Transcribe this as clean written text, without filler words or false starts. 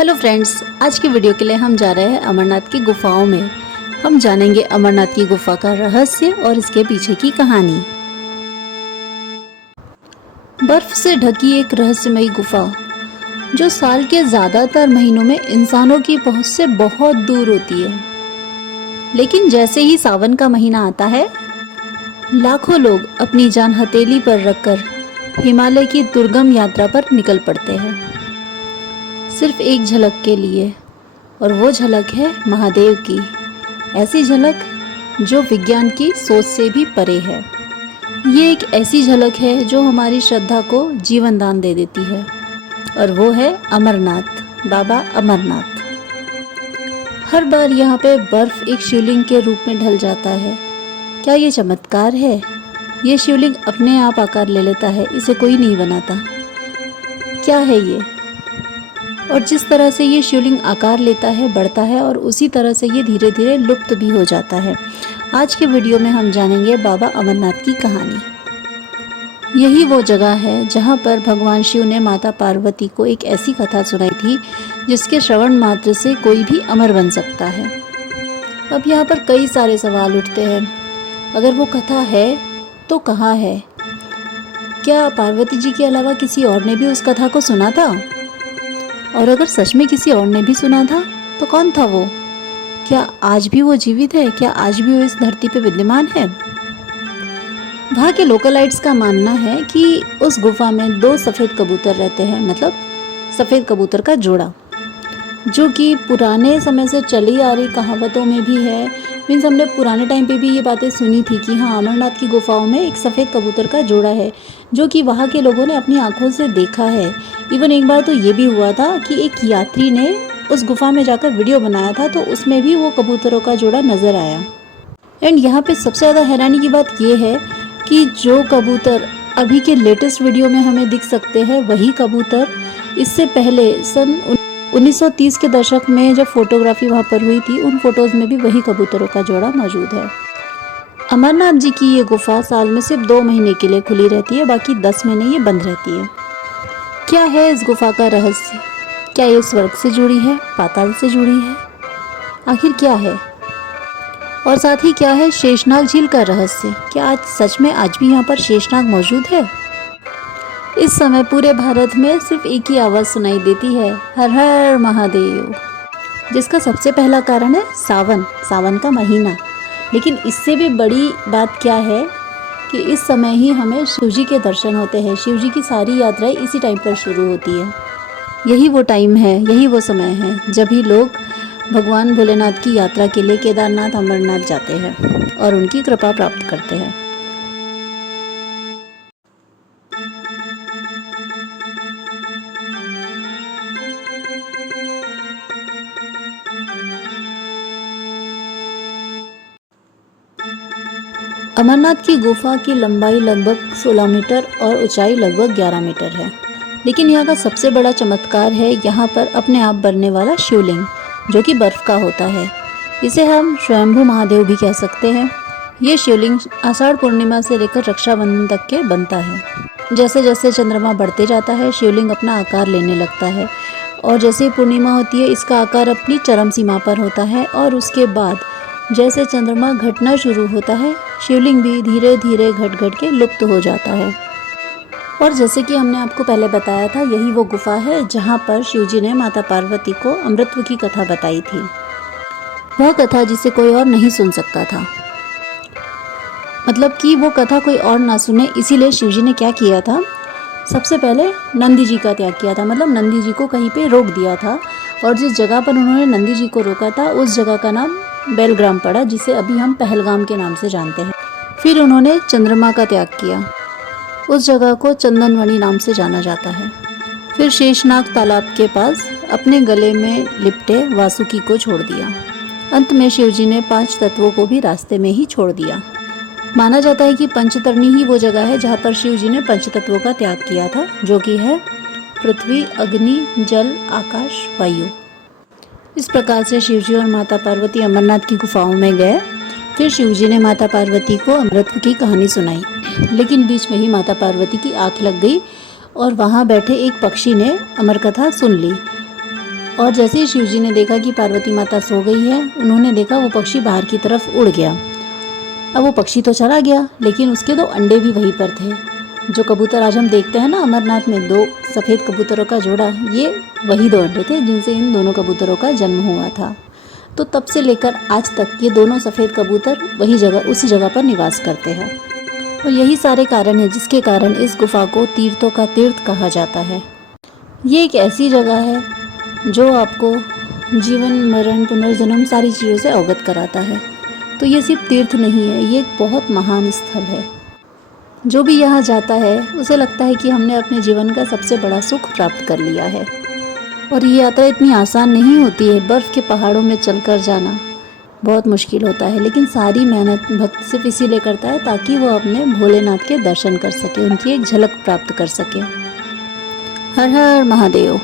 Hello friends, आज की video के लिए हम जा रहे हैं अमरनाथ की गुफाओं में। हम जानेंगे अमरनाथ की गुफा का रहस्य और इसके पीछे की कहानी। बर्फ से ढकी एक रहस्यमयी गुफा जो साल के ज़्यादातर महीनों में इंसानों की पहुंच से बहुत दूर होती है, लेकिन जैसे ही सावन का महीना आता है, लाखों लोग अपनी जान हथेली पर रखकर हिमालय की दुर्गम यात्रा पर निकल पड़ते हैं, सिर्फ एक झलक के लिए। और वो झलक है महादेव की, ऐसी झलक जो विज्ञान की सोच से भी परे है। ये एक ऐसी झलक है जो हमारी श्रद्धा को जीवन दान दे देती है, और वो है अमरनाथ, बाबा अमरनाथ। हर बार यहाँ पे बर्फ एक शिवलिंग के रूप में ढल जाता है। क्या ये चमत्कार है? ये शिवलिंग अपने आप आकार ले लेता है, इसे कोई नहीं बनाता। क्या है ये? और जिस तरह से ये शिवलिंग आकार लेता है, बढ़ता है, और उसी तरह से ये धीरे धीरे लुप्त भी हो जाता है। आज के वीडियो में हम जानेंगे बाबा अमरनाथ की कहानी। यही वो जगह है जहाँ पर भगवान शिव ने माता पार्वती को एक ऐसी कथा सुनाई थी जिसके श्रवण मात्र से कोई भी अमर बन सकता है। अब यहाँ पर कई सारे सवाल उठते हैं। अगर वो कथा है तो कहाँ है? क्या पार्वती जी के अलावा किसी और ने भी उस कथा को सुना था? और अगर सच में किसी और ने भी सुना था तो कौन था वो? क्या आज भी वो जीवित है? क्या आज भी वो इस धरती पे विद्यमान है? वहाँ के लोकलाइट्स का मानना है कि उस गुफा में 2 सफ़ेद कबूतर रहते हैं, मतलब सफ़ेद कबूतर का जोड़ा, जो कि पुराने समय से चली आ रही कहावतों में भी है। मीन्स हमने पुराने टाइम पे भी ये बातें सुनी थी कि हाँ, अमरनाथ की गुफाओं में एक सफ़ेद कबूतर का जोड़ा है, जो कि वहाँ के लोगों ने अपनी आंखों से देखा है। इवन एक बार तो ये भी हुआ था कि एक यात्री ने उस गुफा में जाकर वीडियो बनाया था, तो उसमें भी वो कबूतरों का जोड़ा नज़र आया। एंड यहाँ पे सबसे ज़्यादा हैरानी की बात ये है कि जो कबूतर अभी के लेटेस्ट वीडियो में हमें दिख सकते हैं, वही कबूतर इससे पहले सन 1930 के दशक में जब फोटोग्राफी वहाँ पर हुई थी, उन फोटोज़ में भी वही कबूतरों का जोड़ा मौजूद है। अमरनाथ जी की ये गुफा साल में सिर्फ 2 महीने के लिए खुली रहती है, बाकी 10 महीने ये बंद रहती है। क्या है इस गुफा का रहस्य? क्या ये स्वर्ग से जुड़ी है, पाताल से जुड़ी है? आखिर क्या है? और साथ ही क्या है शेषनाग झील का रहस्य? क्या आज सच में आज भी यहाँ पर शेषनाग मौजूद है? इस समय पूरे भारत में सिर्फ एक ही आवाज़ सुनाई देती है, हर हर महादेव, जिसका सबसे पहला कारण है सावन का महीना। लेकिन इससे भी बड़ी बात क्या है कि इस समय ही हमें शिवजी के दर्शन होते हैं। शिवजी की सारी यात्राएं इसी टाइम पर शुरू होती है। यही वो टाइम है, यही वो समय है जब ही लोग भगवान भोलेनाथ की यात्रा के लिए केदारनाथ, अमरनाथ जाते हैं और उनकी कृपा प्राप्त करते हैं। अमरनाथ की गुफा की लंबाई लगभग 16 मीटर और ऊंचाई लगभग 11 मीटर है। लेकिन यहाँ का सबसे बड़ा चमत्कार है यहाँ पर अपने आप बनने वाला शिवलिंग, जो कि बर्फ का होता है। इसे हम स्वयंभू महादेव भी कह सकते हैं। ये शिवलिंग आषाढ़ पूर्णिमा से लेकर रक्षाबंधन तक के बनता है। जैसे जैसे चंद्रमा बढ़ते जाता है, शिवलिंग अपना आकार लेने लगता है, और जैसे पूर्णिमा होती है, इसका आकार अपनी चरम सीमा पर होता है, और उसके बाद जैसे चंद्रमा घटना शुरू होता है, शिवलिंग भी धीरे धीरे घट घट के लुप्त हो जाता है। और जैसे कि हमने आपको पहले बताया था, यही वो गुफा है जहाँ पर शिवजी ने माता पार्वती को अमृतत्व की कथा बताई थी। वह कथा जिसे कोई और नहीं सुन सकता था, मतलब कि वो कथा कोई और ना सुने, इसीलिए शिवजी ने क्या किया था, सबसे पहले नंदी जी का त्याग किया था। मतलब नंदी जी को कहीं पे रोक दिया था, और जिस जगह पर उन्होंने नंदी जी को रोका था, उस जगह का नाम बेलग्राम पड़ा, जिसे अभी हम पहलगाम के नाम से जानते हैं। फिर उन्होंने चंद्रमा का त्याग किया, उस जगह को चंदनवनी नाम से जाना जाता है। फिर शेषनाग तालाब के पास अपने गले में लिपटे वासुकी को छोड़ दिया। अंत में शिवजी ने 5 तत्वों को भी रास्ते में ही छोड़ दिया। माना जाता है कि पंचतरणी ही वो जगह है जहाँ पर शिवजी ने 5 तत्वों का त्याग किया था, जो कि है पृथ्वी, अग्नि, जल, आकाश, वायु। इस प्रकार से शिवजी और माता पार्वती अमरनाथ की गुफाओं में गए। फिर शिवजी ने माता पार्वती को अमृतत्व की कहानी सुनाई, लेकिन बीच में ही माता पार्वती की आँख लग गई और वहाँ बैठे एक पक्षी ने अमर कथा सुन ली। और जैसे ही शिव जी ने देखा कि पार्वती माता सो गई है, उन्होंने देखा वो पक्षी बाहर की तरफ उड़ गया। अब वो पक्षी तो चला गया, लेकिन उसके 2 अंडे भी वहीं पर थे। जो कबूतर आज हम देखते हैं ना अमरनाथ में, 2 सफ़ेद कबूतरों का जोड़ा, ये वही 2 अंडे थे जिनसे इन दोनों कबूतरों का जन्म हुआ था। तो तब से लेकर आज तक ये दोनों सफ़ेद कबूतर उसी जगह पर निवास करते हैं। और यही सारे कारण हैं जिसके कारण इस गुफा को तीर्थों का तीर्थ कहा जाता है। ये एक ऐसी जगह है जो आपको जीवन, मरण, पुनर्जन्म सारी चीज़ों से अवगत कराता है। तो ये सिर्फ तीर्थ नहीं है, ये एक बहुत महान स्थल है। जो भी यहाँ जाता है उसे लगता है कि हमने अपने जीवन का सबसे बड़ा सुख प्राप्त कर लिया है। और ये यात्रा इतनी आसान नहीं होती है। बर्फ़ के पहाड़ों में चलकर जाना बहुत मुश्किल होता है, लेकिन सारी मेहनत भक्त सिर्फ इसीलिए करता है ताकि वो अपने भोलेनाथ के दर्शन कर सके, उनकी एक झलक प्राप्त कर सके। हर हर महादेव।